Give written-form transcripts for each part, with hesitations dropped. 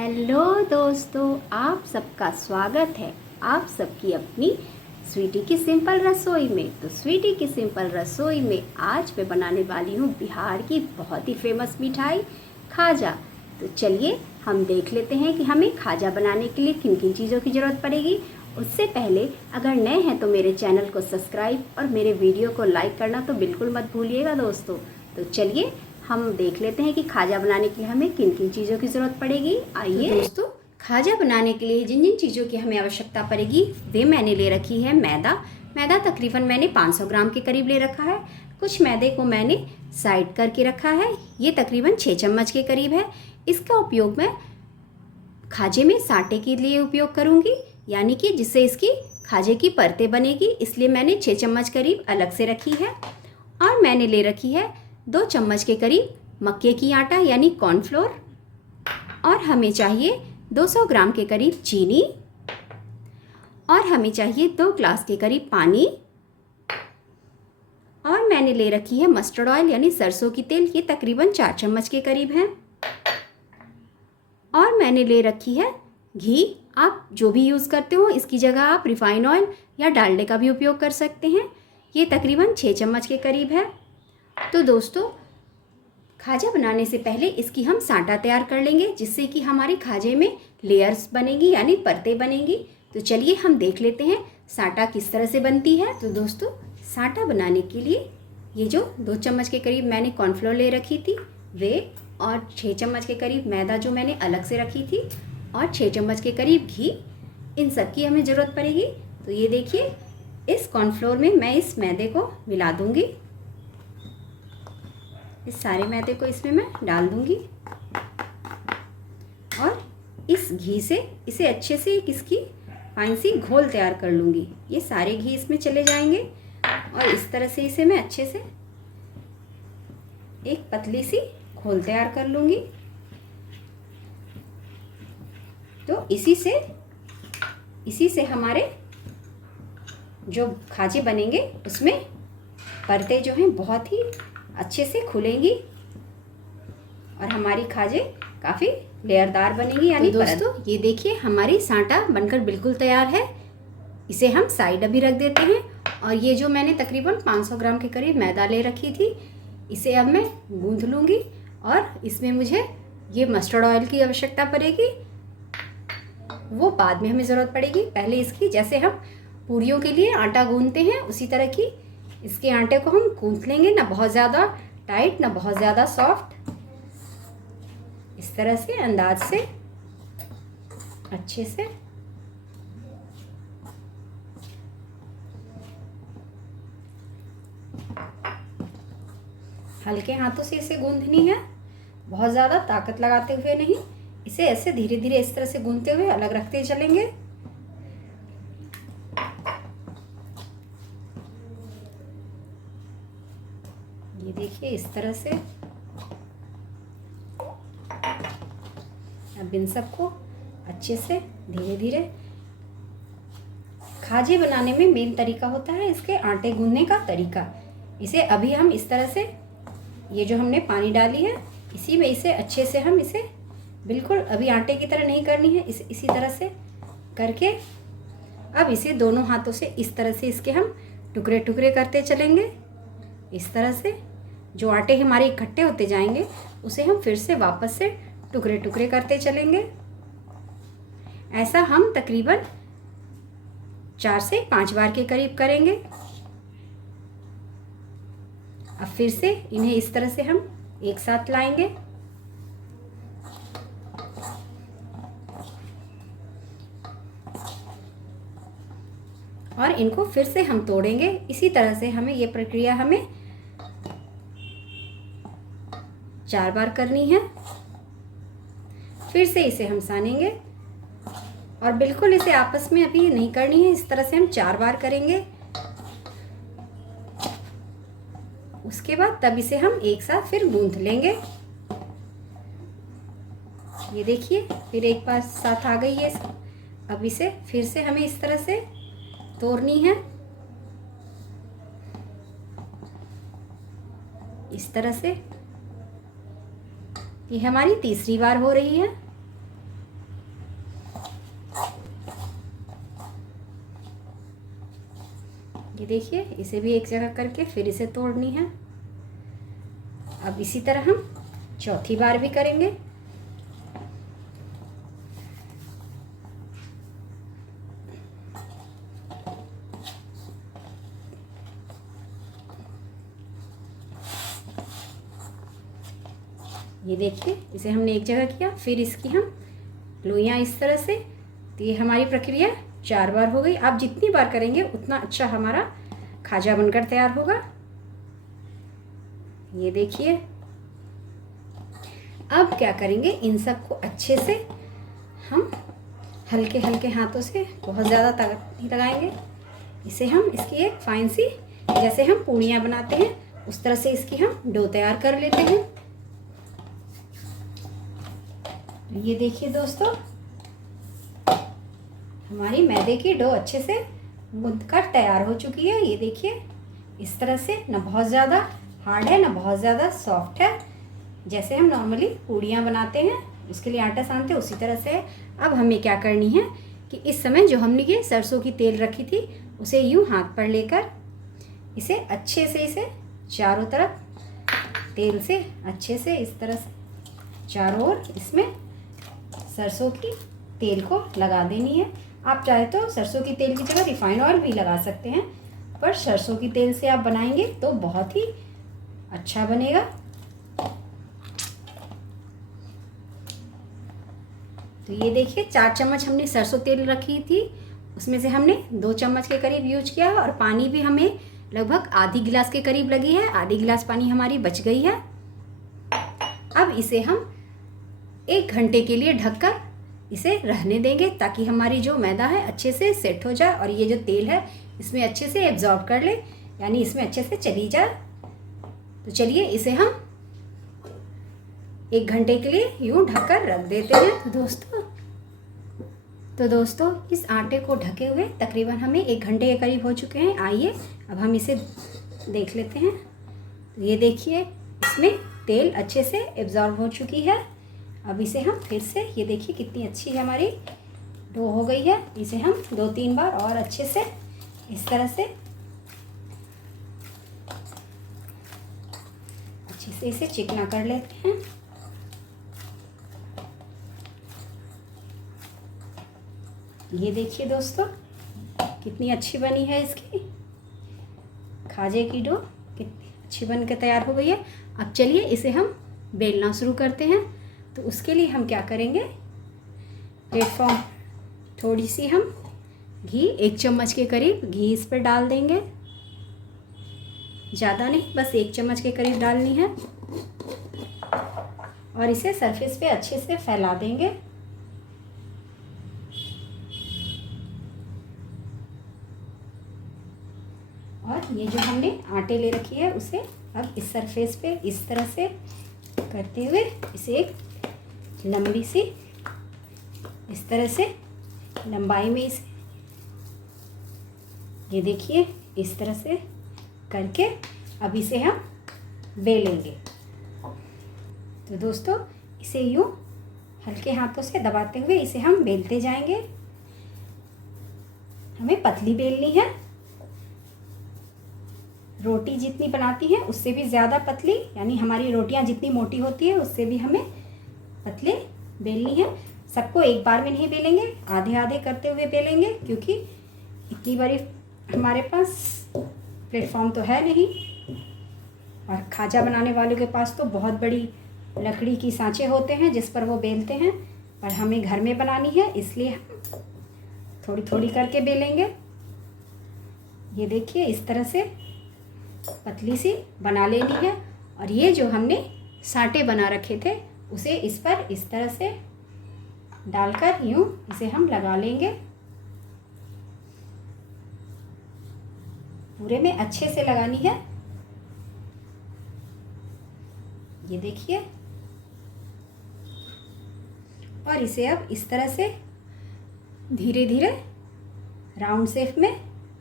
Hello दोस्तों, आप सबका स्वागत है आप सबकी अपनी स्वीटी की सिंपल रसोई में। तो स्वीटी की सिंपल रसोई में आज मैं बनाने वाली हूँ बिहार की बहुत ही फेमस मिठाई खाजा। तो चलिए हम देख लेते हैं कि हमें खाजा बनाने के लिए किन किन चीज़ों की ज़रूरत पड़ेगी। उससे पहले अगर नए हैं तो मेरे चैनल को सब्सक्राइब और मेरे वीडियो को लाइक करना तो बिल्कुल मत भूलिएगा दोस्तों। तो चलिए हम देख लेते हैं कि खाजा बनाने के लिए हमें किन किन चीज़ों की ज़रूरत पड़ेगी। आइए तो दोस्तों, खाजा बनाने के लिए जिन जिन चीज़ों की हमें आवश्यकता पड़ेगी वे मैंने ले रखी है। मैदा तकरीबन मैंने 500 ग्राम के करीब ले रखा है। कुछ मैदे को मैंने साइड करके रखा है, ये तकरीबन 6 चम्मच के करीब है। इसका उपयोग मैं खाजे में साटे के लिए उपयोग करूँगी, यानी कि जिससे इसकी खाजे की परतें बनेगी, इसलिए मैंने 6 चम्मच करीब अलग से रखी है। और मैंने ले रखी है 2 चम्मच के करीब मक्के की आटा यानी कॉर्नफ्लोर, और हमें चाहिए 200 ग्राम के करीब चीनी, और हमें चाहिए 2 ग्लास के करीब पानी, और मैंने ले रखी है मस्टर्ड ऑयल यानी सरसों की तेल, ये तकरीबन 4 चम्मच के करीब है। और मैंने ले रखी है घी। आप जो भी यूज़ करते हो, इसकी जगह आप रिफाइन ऑयल या डालडे का भी उपयोग कर सकते हैं। ये तकरीबन 6 चम्मच के करीब है। तो दोस्तों, खाजा बनाने से पहले इसकी हम साटा तैयार कर लेंगे, जिससे कि हमारे खाजे में लेयर्स बनेगी यानी परतें बनेंगी। तो चलिए हम देख लेते हैं साटा किस तरह से बनती है। तो दोस्तों, साटा बनाने के लिए ये जो 2 चम्मच के करीब मैंने कॉर्नफ्लोर ले रखी थी वे, और 6 चम्मच के करीब मैदा जो मैंने अलग से रखी थी, और 6 चम्मच के करीब घी, इन सब की हमें ज़रूरत पड़ेगी। तो ये देखिए, इस कॉर्नफ्लोर में मैं इस मैदे को मिला दूँगी। इस सारे मैदे को इसमें मैं डाल दूंगी, और इस घी से इसे अच्छे से इसकी फाइन सी घोल तैयार कर लूँगी। ये सारे घी इसमें चले जाएंगे, और इस तरह से इसे मैं अच्छे से एक पतली सी घोल तैयार कर लूँगी। तो इसी से हमारे जो खाजे बनेंगे उसमें परतें जो हैं बहुत ही अच्छे से खुलेंगी, और हमारी खाजे काफ़ी लेयरदार बनेगी यानी। तो दोस्तों, ये देखिए हमारी साटा बनकर बिल्कुल तैयार है। इसे हम साइड अभी रख देते हैं। और ये जो मैंने तकरीबन 500 ग्राम के करीब मैदा ले रखी थी, इसे अब मैं गूंथ लूँगी, और इसमें मुझे ये मस्टर्ड ऑयल की आवश्यकता पड़ेगी, वो बाद में हमें ज़रूरत पड़ेगी। पहले इसकी, जैसे हम पूरियों के लिए आटा गूंथते हैं, उसी तरह की इसके आटे को हम गूंथ लेंगे, ना बहुत ज़्यादा टाइट ना बहुत ज़्यादा सॉफ्ट, इस तरह से अंदाज से अच्छे से। हल्के हाथों से इसे गूंथनी है, बहुत ज़्यादा ताकत लगाते हुए नहीं। इसे ऐसे धीरे धीरे इस तरह से गूंथते हुए अलग रखते चलेंगे। ये देखिए इस तरह से। अब इन सबको अच्छे से धीरे धीरे, खाजे बनाने में मेन तरीका होता है इसके आटे गूंदने का तरीका। इसे अभी हम इस तरह से, ये जो हमने पानी डाली है इसी में इसे अच्छे से हम इसे बिल्कुल अभी आटे की तरह नहीं करनी है, इसी तरह से करके अब इसे दोनों हाथों से इस तरह से इसके हम टुकड़े टुकड़े करते चलेंगे। इस तरह से जो आटे हमारे इकट्ठे होते जाएंगे उसे हम फिर से वापस से टुकड़े टुकड़े करते चलेंगे। ऐसा हम तकरीबन 4 से 5 बार के करीब करेंगे। अब फिर से इन्हें इस तरह से हम एक साथ लाएंगे, और इनको फिर से हम तोड़ेंगे। इसी तरह से हमें ये प्रक्रिया 4 बार करनी है। फिर से इसे हम सानेंगे, और बिल्कुल इसे आपस में अभी नहीं करनी है, इस तरह से हम 4 बार करेंगे। उसके बाद तब इसे हम एक साथ फिर गूंथ लेंगे। ये देखिए फिर एक बार साथ आ गई है। अब इसे फिर से हमें इस तरह से तोड़नी है, इस तरह से। ये हमारी तीसरी बार हो रही है। ये देखिए, इसे भी एक जगह करके फिर इसे तोड़नी है। अब इसी तरह हम चौथी बार भी करेंगे। ये देखिए, इसे हमने एक जगह किया, फिर इसकी हम लोइयाँ इस तरह से। तो ये हमारी प्रक्रिया 4 बार हो गई। आप जितनी बार करेंगे उतना अच्छा हमारा खाजा बनकर तैयार होगा। ये देखिए, अब क्या करेंगे, इन सबको अच्छे से हम हल्के हल्के हाथों से, बहुत ज़्यादा ताकत नहीं लगाएंगे, इसे हम इसकी एक फाइन सी, जैसे हम पूड़ियाँ बनाते हैं उस तरह से इसकी हम डो तैयार कर लेते हैं। ये देखिए दोस्तों, हमारी मैदे की डो अच्छे से गूंथकर तैयार हो चुकी है। ये देखिए, इस तरह से, ना बहुत ज़्यादा हार्ड है ना बहुत ज़्यादा सॉफ्ट है, जैसे हम नॉर्मली पूड़ियाँ बनाते हैं उसके लिए आटा सानते हैं उसी तरह से है। अब हमें क्या करनी है कि इस समय जो हमने ये सरसों की तेल रखी थी उसे यूँ हाथ पर लेकर इसे अच्छे से, इसे चारों तरफ तेल से अच्छे से इस तरह से चारों ओर इसमें सरसों की तेल को लगा देनी है। आप चाहे तो सरसों की तेल की जगह रिफाइंड ऑयल भी लगा सकते हैं, पर सरसों की तेल से आप बनाएंगे तो बहुत ही अच्छा बनेगा। तो ये देखिए, 4 चम्मच हमने सरसों तेल रखी थी, उसमें से हमने 2 चम्मच के करीब यूज किया है, और पानी भी हमें लगभग आधी गिलास के करीब लगी है। आधी गिलास पानी हमारी बच गई है। अब इसे हम 1 घंटे के लिए ढककर इसे रहने देंगे, ताकि हमारी जो मैदा है अच्छे से सेट हो जाए और ये जो तेल है इसमें अच्छे से एब्जॉर्ब कर ले, यानी इसमें अच्छे से चली जाए। तो चलिए इसे हम 1 घंटे के लिए यूँ ढककर रख देते हैं। तो दोस्तों इस आटे को ढके हुए तकरीबन हमें 1 घंटे के करीब हो चुके हैं। आइए अब हम इसे देख लेते हैं। तो ये देखिए, इसमें तेल अच्छे से एब्जॉर्ब हो चुकी है। अब इसे हम फिर से, ये देखिए कितनी अच्छी हमारी डो हो गई है। इसे हम 2-3 बार और अच्छे से इस तरह से अच्छे से इसे चिकना कर लेते हैं। ये देखिए दोस्तों, कितनी अच्छी बनी है इसकी खाजे की डो, कितनी अच्छी बन के तैयार हो गई है। अब चलिए इसे हम बेलना शुरू करते हैं। तो उसके लिए हम क्या करेंगे, प्लेटफॉर्म थोड़ी सी हम घी, 1 चम्मच के करीब घी इस पर डाल देंगे। ज़्यादा नहीं, बस 1 चम्मच के करीब डालनी है, और इसे सरफेस पे अच्छे से फैला देंगे। और ये जो हमने आटे ले रखी है उसे अब इस सरफेस पे इस तरह से करते हुए इसे एक लंबी सी, इस तरह से लंबाई में इसे, ये देखिए इस तरह से करके अब इसे हम बेलेंगे। तो दोस्तों इसे यूँ हल्के हाथों से दबाते हुए इसे हम बेलते जाएंगे। हमें पतली बेलनी है, रोटी जितनी बनाती हैं उससे भी ज़्यादा पतली, यानी हमारी रोटियां जितनी मोटी होती है उससे भी हमें पतले बेलनी है। सबको एक बार में नहीं बेलेंगे, आधे आधे करते हुए बेलेंगे, क्योंकि इतनी बड़ी हमारे पास प्लेटफॉर्म तो है नहीं, और खाजा बनाने वालों के पास तो बहुत बड़ी लकड़ी की सांचे होते हैं जिस पर वो बेलते हैं, पर हमें घर में बनानी है इसलिए हम थोड़ी थोड़ी करके बेलेंगे। ये देखिए इस तरह से पतली सी बना लेनी है, और ये जो हमने सांटे बना रखे थे उसे इस पर इस तरह से डालकर यूँ इसे हम लगा लेंगे। पूरे में अच्छे से लगानी है। ये देखिए, और इसे अब इस तरह से धीरे धीरे राउंड शेप में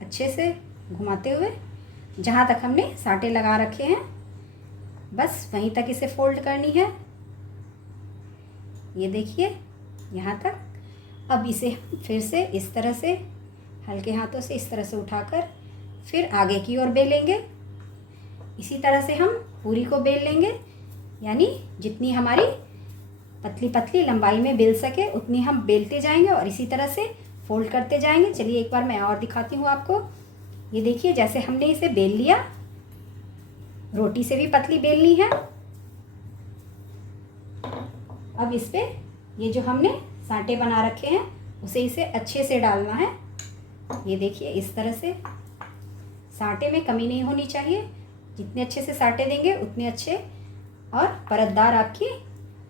अच्छे से घुमाते हुए, जहाँ तक हमने सांटे लगा रखे हैं बस वहीं तक इसे फोल्ड करनी है। ये देखिए यहाँ तक। अब इसे फिर से इस तरह से हल्के हाथों से इस तरह से उठाकर फिर आगे की ओर बेलेंगे। इसी तरह से हम पूरी को बेल लेंगे, यानी जितनी हमारी पतली पतली लंबाई में बेल सके उतनी हम बेलते जाएंगे और इसी तरह से फोल्ड करते जाएंगे। चलिए एक बार मैं और दिखाती हूँ आपको। ये देखिए, जैसे हमने इसे बेल लिया, रोटी से भी पतली बेलनी है। अब इस पे ये जो हमने सांटे बना रखे हैं उसे इसे अच्छे से डालना है। ये देखिए, इस तरह से सांटे में कमी नहीं होनी चाहिए। जितने अच्छे से सांटे देंगे उतने अच्छे और परतदार आपकी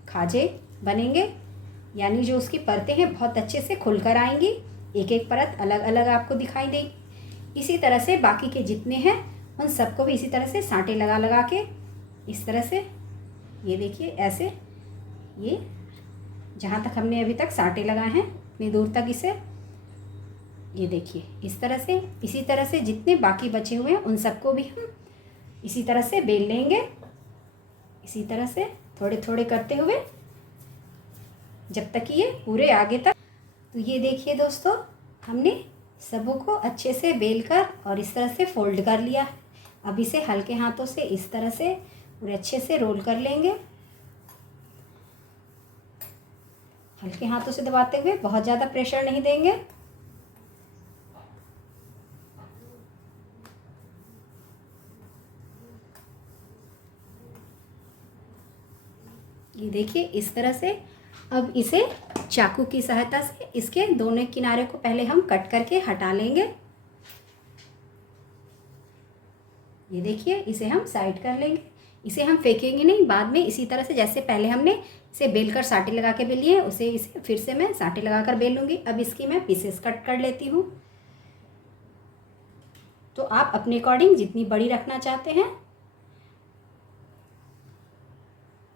खाजे बनेंगे, यानी जो उसकी परतें हैं बहुत अच्छे से खुलकर आएंगी। एक एक परत अलग अलग आपको दिखाई देगी। इसी तरह से बाकी के जितने हैं उन सबको भी इसी तरह से सांटे लगा लगा के इस तरह से, ये देखिए ऐसे, ये जहाँ तक हमने अभी तक सांटे लगाए हैं उतनी दूर तक इसे, ये देखिए इस तरह से। इसी तरह से जितने बाकी बचे हुए हैं उन सबको भी हम इसी तरह से बेल लेंगे, इसी तरह से थोड़े थोड़े करते हुए जब तक ये पूरे आगे तक। तो ये देखिए दोस्तों, हमने सबों को अच्छे से बेल कर और इस तरह से फोल्ड कर लिया। अब इसे हल्के हाथों से इस तरह से पूरे अच्छे से रोल कर लेंगे, हल्के हाथों से दबाते हुए, बहुत ज़्यादा प्रेशर नहीं देंगे। ये देखिए इस तरह से। अब इसे चाकू की सहायता से इसके दोनों किनारे को पहले हम कट करके हटा लेंगे। ये देखिए, इसे हम साइड कर लेंगे। इसे हम फेंकेंगे नहीं, बाद में इसी तरह से जैसे पहले हमने इसे बेलकर सांटे लगा के बेली है उसे इसे फिर से मैं सांटे लगा कर बेल लूँगी। अब इसकी मैं पीसेस कट कर लेती हूँ। तो आप अपने अकॉर्डिंग जितनी बड़ी रखना चाहते हैं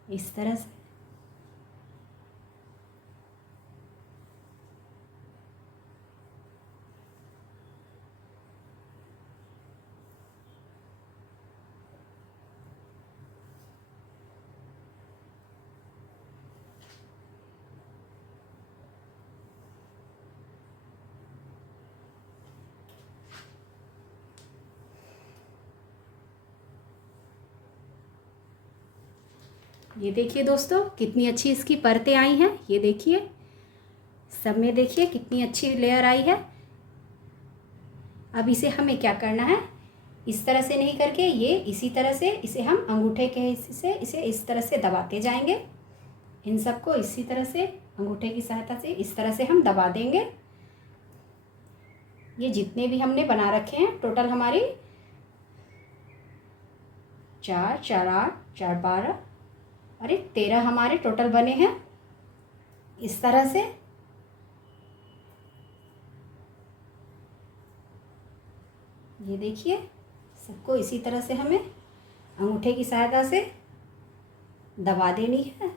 इस तरह से। ये देखिए दोस्तों, कितनी अच्छी इसकी परतें आई हैं। ये देखिए, सब में देखिए कितनी अच्छी लेयर आई है। अब इसे हमें क्या करना है, इस तरह से नहीं करके ये इसी तरह से इसे हम अंगूठे के से इसे इस तरह से दबाते जाएंगे। इन सबको इसी तरह से अंगूठे की सहायता से इस तरह से हम दबा देंगे। ये जितने भी हमने बना रखे हैं टोटल हमारी 4 4 8 4 12 अरे 13 हमारे टोटल बने हैं। इस तरह से ये देखिए, सबको इसी तरह से हमें अंगूठे की सहायता से दबा देनी है।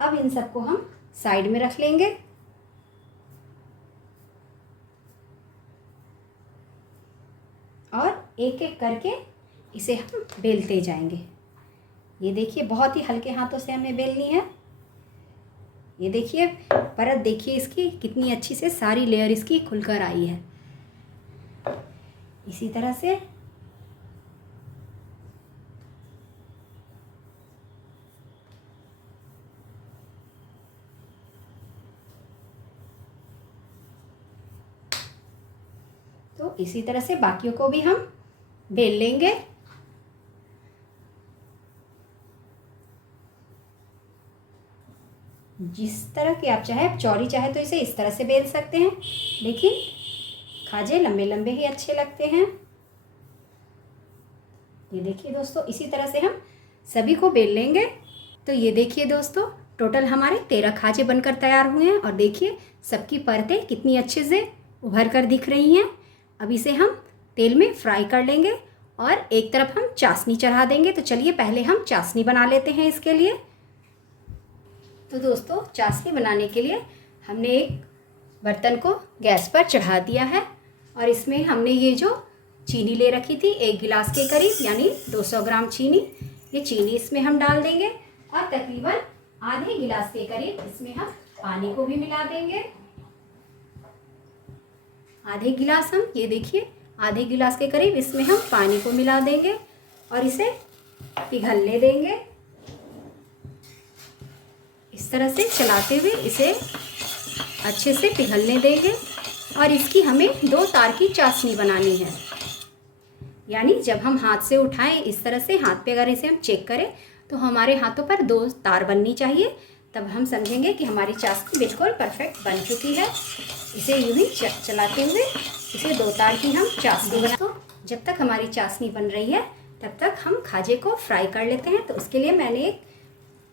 अब इन सबको हम साइड में रख लेंगे। और एक एक करके इसे हम बेलते जाएंगे। ये देखिए, बहुत ही हल्के हाथों से हमें बेलनी है। ये देखिए परत, देखिए इसकी कितनी अच्छी से सारी लेयर इसकी खुलकर आई है। इसी तरह से तो इसी तरह से बाकियों को भी हम बेल लेंगे। जिस तरह की आप चाहे, चौड़ी चाहे तो इसे इस तरह से बेल सकते हैं, लेकिन खाजे लंबे लंबे ही अच्छे लगते हैं। ये देखिए दोस्तों, इसी तरह से हम सभी को बेल लेंगे। तो ये देखिए दोस्तों, टोटल हमारे 13 खाजे बनकर तैयार हुए हैं और देखिए सबकी परतें कितनी अच्छे से उभर कर दिख रही हैं। अब इसे हम तेल में फ्राई कर लेंगे और एक तरफ हम चाशनी चढ़ा देंगे। तो चलिए पहले हम चाशनी बना लेते हैं इसके लिए। तो दोस्तों, चाशनी बनाने के लिए हमने एक बर्तन को गैस पर चढ़ा दिया है और इसमें हमने ये जो चीनी ले रखी थी 1 गिलास के करीब, यानी 200 ग्राम चीनी, ये चीनी इसमें हम डाल देंगे और तकरीबन आधे गिलास के करीब इसमें हम पानी को भी मिला देंगे। आधे गिलास हम, ये देखिए आधे गिलास के करीब इसमें हम पानी को मिला देंगे और इसे पिघलने देंगे। इस तरह से चलाते हुए इसे अच्छे से पिघलने देंगे। और इसकी हमें 2 तार की चाशनी बनानी है, यानी जब हम हाथ से उठाएं इस तरह से हाथ पे अगर इसे हम चेक करें तो हमारे हाथों पर 2 तार बननी चाहिए, तब हम समझेंगे कि हमारी चाशनी बिल्कुल परफेक्ट बन चुकी है। इसे यूं ही चलाते हुए इसे 2 तार की हम चाशनी बना। तो जब तक हमारी चाशनी बन रही है तब तक हम खाजे को फ्राई कर लेते हैं। तो उसके लिए मैंने एक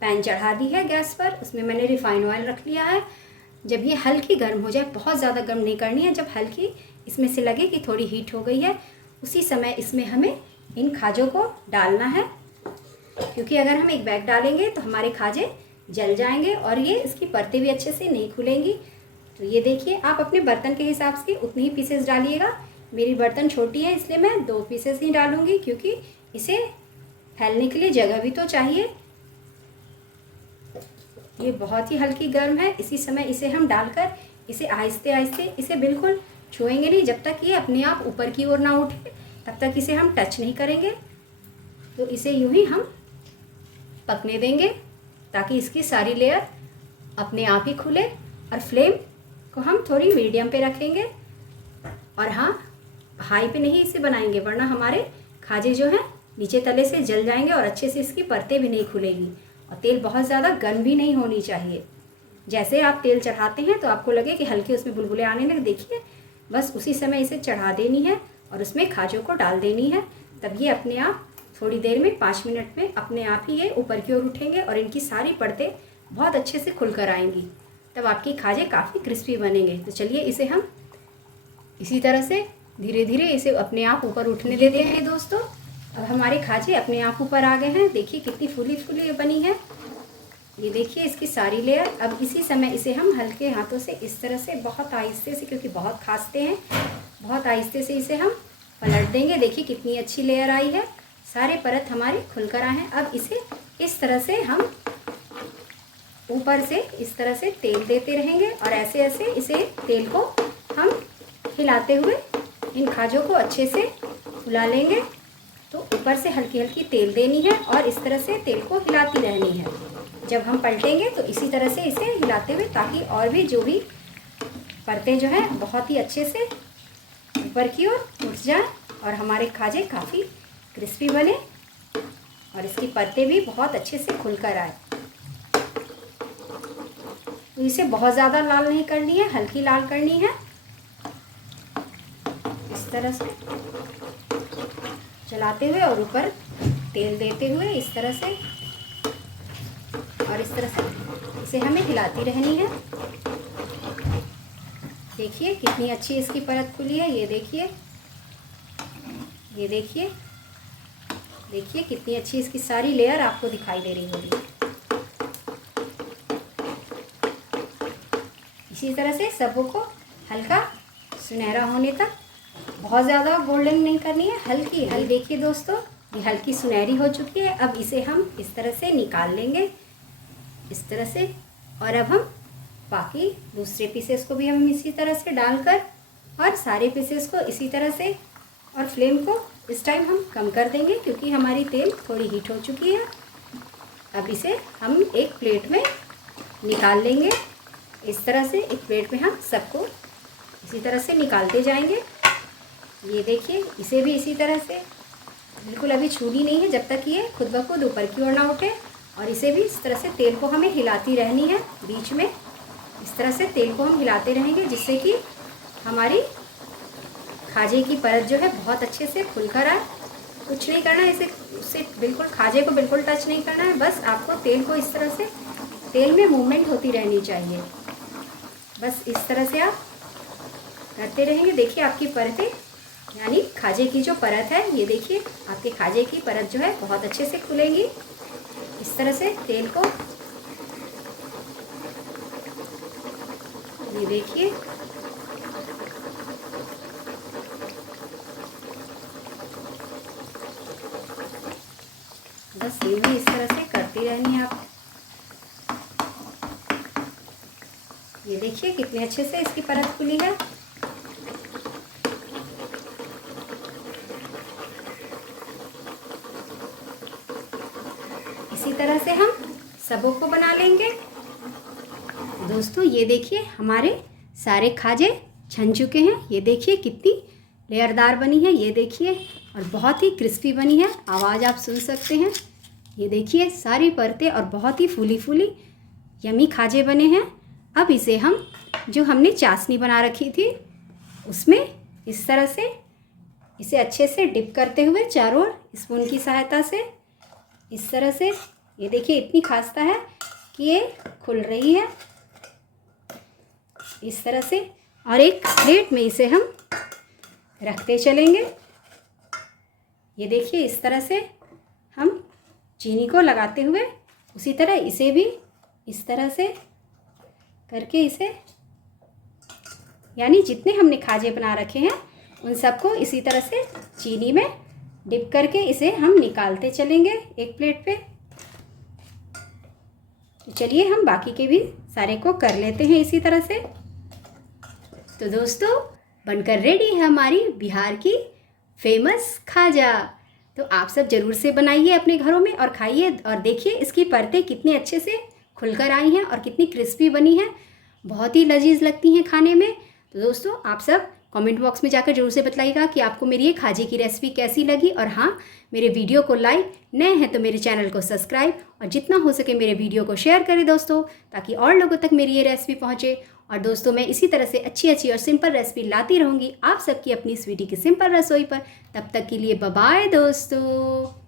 पैन चढ़ा दी है गैस पर, उसमें मैंने रिफाइन ऑयल रख लिया है। जब ये हल्की गर्म हो जाए, बहुत ज़्यादा गर्म नहीं करनी है, जब हल्की इसमें से लगे कि थोड़ी हीट हो गई है, उसी समय इसमें हमें इन खाजों को डालना है। क्योंकि अगर हम एक बैग डालेंगे तो हमारे खाजे जल जाएंगे और ये इसकी परतें भी अच्छे से नहीं खुलेंगी। तो ये देखिए, आप अपने बर्तन के हिसाब से उतनी ही पीसेस डालिएगा। मेरी बर्तन छोटी है इसलिए मैं 2 पीसेस ही डालूँगी, क्योंकि इसे फैलने के लिए जगह भी तो चाहिए। ये बहुत ही हल्की गर्म है। इसी समय इसे हम डालकर इसे आहिस्ते आहिस्ते, इसे बिल्कुल छुएंगे नहीं, जब तक ये अपने आप ऊपर की ओर ना उठे तब तक इसे हम टच नहीं करेंगे। तो इसे यूं ही हम पकने देंगे ताकि इसकी सारी लेयर अपने आप ही खुले। और फ्लेम को हम थोड़ी मीडियम पे रखेंगे, और हाँ, हाई पे नहीं इसे बनाएंगे, वरना हमारे खाजे जो हैं नीचे तले से जल जाएंगे और अच्छे से इसकी परतें भी नहीं खुलेगी। और तेल बहुत ज़्यादा गर्म भी नहीं होनी चाहिए। जैसे आप तेल चढ़ाते हैं तो आपको लगे कि हल्के उसमें बुलबुले आने लगे, देखिए बस उसी समय इसे चढ़ा देनी है और उसमें खाजों को डाल देनी है। तब ये अपने आप थोड़ी देर में 5 मिनट में अपने आप ही ये ऊपर की ओर उठेंगे और इनकी सारी परतें बहुत अच्छे से खुल कर आएंगी। तब आपकी खाजे काफ़ी क्रिस्पी बनेंगे। तो चलिए इसे हम इसी तरह से धीरे धीरे इसे अपने आप ऊपर उठने देते हैं दोस्तों। अब हमारे खाजे अपने आप ऊपर आ गए हैं। देखिए कितनी फूली फूली बनी है। ये देखिए इसकी सारी लेयर। अब इसी समय इसे हम हल्के हाथों से इस तरह से बहुत आहिस्ते से, क्योंकि बहुत खासते हैं, बहुत आहिस्ते से इसे हम पलट देंगे। देखिए कितनी अच्छी लेयर आई है, सारे परत हमारे खुलकर आए हैं। अब इसे इस तरह से हम ऊपर से इस तरह से तेल देते रहेंगे और ऐसे ऐसे इसे तेल को हम हिलाते हुए इन खाजों को अच्छे से फुला लेंगे। तो ऊपर से हल्की हल्की तेल देनी है और इस तरह से तेल को हिलाती रहनी है। जब हम पलटेंगे तो इसी तरह से इसे हिलाते हुए, ताकि और भी जो भी परतें जो हैं बहुत ही अच्छे से ऊपर की ओर उठ जाए और हमारे खाजे काफ़ी क्रिस्पी बने और इसकी परतें भी बहुत अच्छे से खुलकर आए। तो इसे बहुत ज़्यादा लाल नहीं करनी है, हल्की लाल करनी है। इस तरह से चलाते हुए और ऊपर तेल देते हुए इस तरह से, और इस तरह से इसे हमें हिलाती रहनी है। देखिए कितनी अच्छी इसकी परत खुली है। ये देखिए, ये देखिए, देखिए कितनी अच्छी इसकी सारी लेयर आपको दिखाई दे रही होगी। इसी तरह से सबको हल्का सुनहरा होने तक, बहुत ज़्यादा गोल्डन नहीं करनी है, हल्की हल्की। देखिए दोस्तों, ये हल्की सुनहरी हो चुकी है। अब इसे हम इस तरह से निकाल लेंगे, इस तरह से। और अब हम बाकी दूसरे पीसेस को भी हम इसी तरह से डालकर, और सारे पीसेस को इसी तरह से, और फ्लेम को इस टाइम हम कम कर देंगे क्योंकि हमारी तेल थोड़ी हीट हो चुकी है। अब इसे हम एक प्लेट में निकाल लेंगे। इस तरह से एक प्लेट में हम सबको इसी तरह से निकालते जाएंगे। ये देखिए, इसे भी इसी तरह से बिल्कुल अभी छूनी नहीं है जब तक ये खुद ब खुद ऊपर की ओर ना उठे। और इसे भी इस तरह से तेल को हमें हिलाती रहनी है बीच में। इस तरह से तेल को हम हिलाते रहेंगे जिससे कि हमारी खाजे की परत जो है बहुत अच्छे से खुलकर आए। कुछ नहीं करना है, इसे उससे बिल्कुल खाजे को बिल्कुल टच नहीं करना है, बस आपको तेल को इस तरह से, तेल में मूवमेंट होती रहनी चाहिए। बस इस तरह से आप करते रहेंगे। देखिए आपकी परतें, यानी खाजे की जो परत है, ये देखिए आपके खाजे की परत जो है बहुत अच्छे से खुलेगी। इस तरह से तेल को, ये देखिए, बस यूं ही इस तरह से करती रहनी है आप। ये देखिए कितने अच्छे से इसकी परत खुली है। इसी तरह से हम सबों को बना लेंगे। दोस्तों ये देखिए हमारे सारे खाजे छन चुके हैं। ये देखिए कितनी लेयरदार बनी है, ये देखिए, और बहुत ही क्रिस्पी बनी है। आवाज़ आप सुन सकते हैं। ये देखिए सारी परतें और बहुत ही फूली फूली यमी खाजे बने हैं। अब इसे हम जो हमने चाशनी बना रखी थी उसमें इस तरह से इसे अच्छे से डिप करते हुए चारों ओर स्पून की सहायता से इस तरह से, ये देखिए इतनी खास्ता है कि ये खुल रही है इस तरह से। और एक प्लेट में इसे हम रखते चलेंगे। ये देखिए इस तरह से हम चीनी को लगाते हुए उसी तरह इसे भी इस तरह से करके इसे, यानी जितने हमने खाजे बना रखे हैं उन सबको इसी तरह से चीनी में डिप करके इसे हम निकालते चलेंगे एक प्लेट पे। तो चलिए हम बाकी के भी सारे को कर लेते हैं इसी तरह से। तो दोस्तों बनकर रेडी है हमारी बिहार की फेमस खाजा। तो आप सब ज़रूर से बनाइए अपने घरों में और खाइए, और देखिए इसकी परतें कितने अच्छे से खुलकर आई हैं और कितनी क्रिस्पी बनी हैं। बहुत ही लजीज लगती हैं खाने में। तो दोस्तों आप सब कमेंट बॉक्स में जाकर जरूर से बताइएगा कि आपको मेरी ये खाजे की रेसिपी कैसी लगी। और हाँ, मेरे वीडियो को लाइक, नए हैं तो मेरे चैनल को सब्सक्राइब, और जितना हो सके मेरे वीडियो को शेयर करें दोस्तों, ताकि और लोगों तक मेरी ये रेसिपी पहुँचे। और दोस्तों मैं इसी तरह से अच्छी अच्छी और सिंपल रेसिपी लाती रहूँगी आप सबकी अपनी स्वीटी की सिंपल रसोई पर। तब तक के लिए बाय बाय दोस्तों।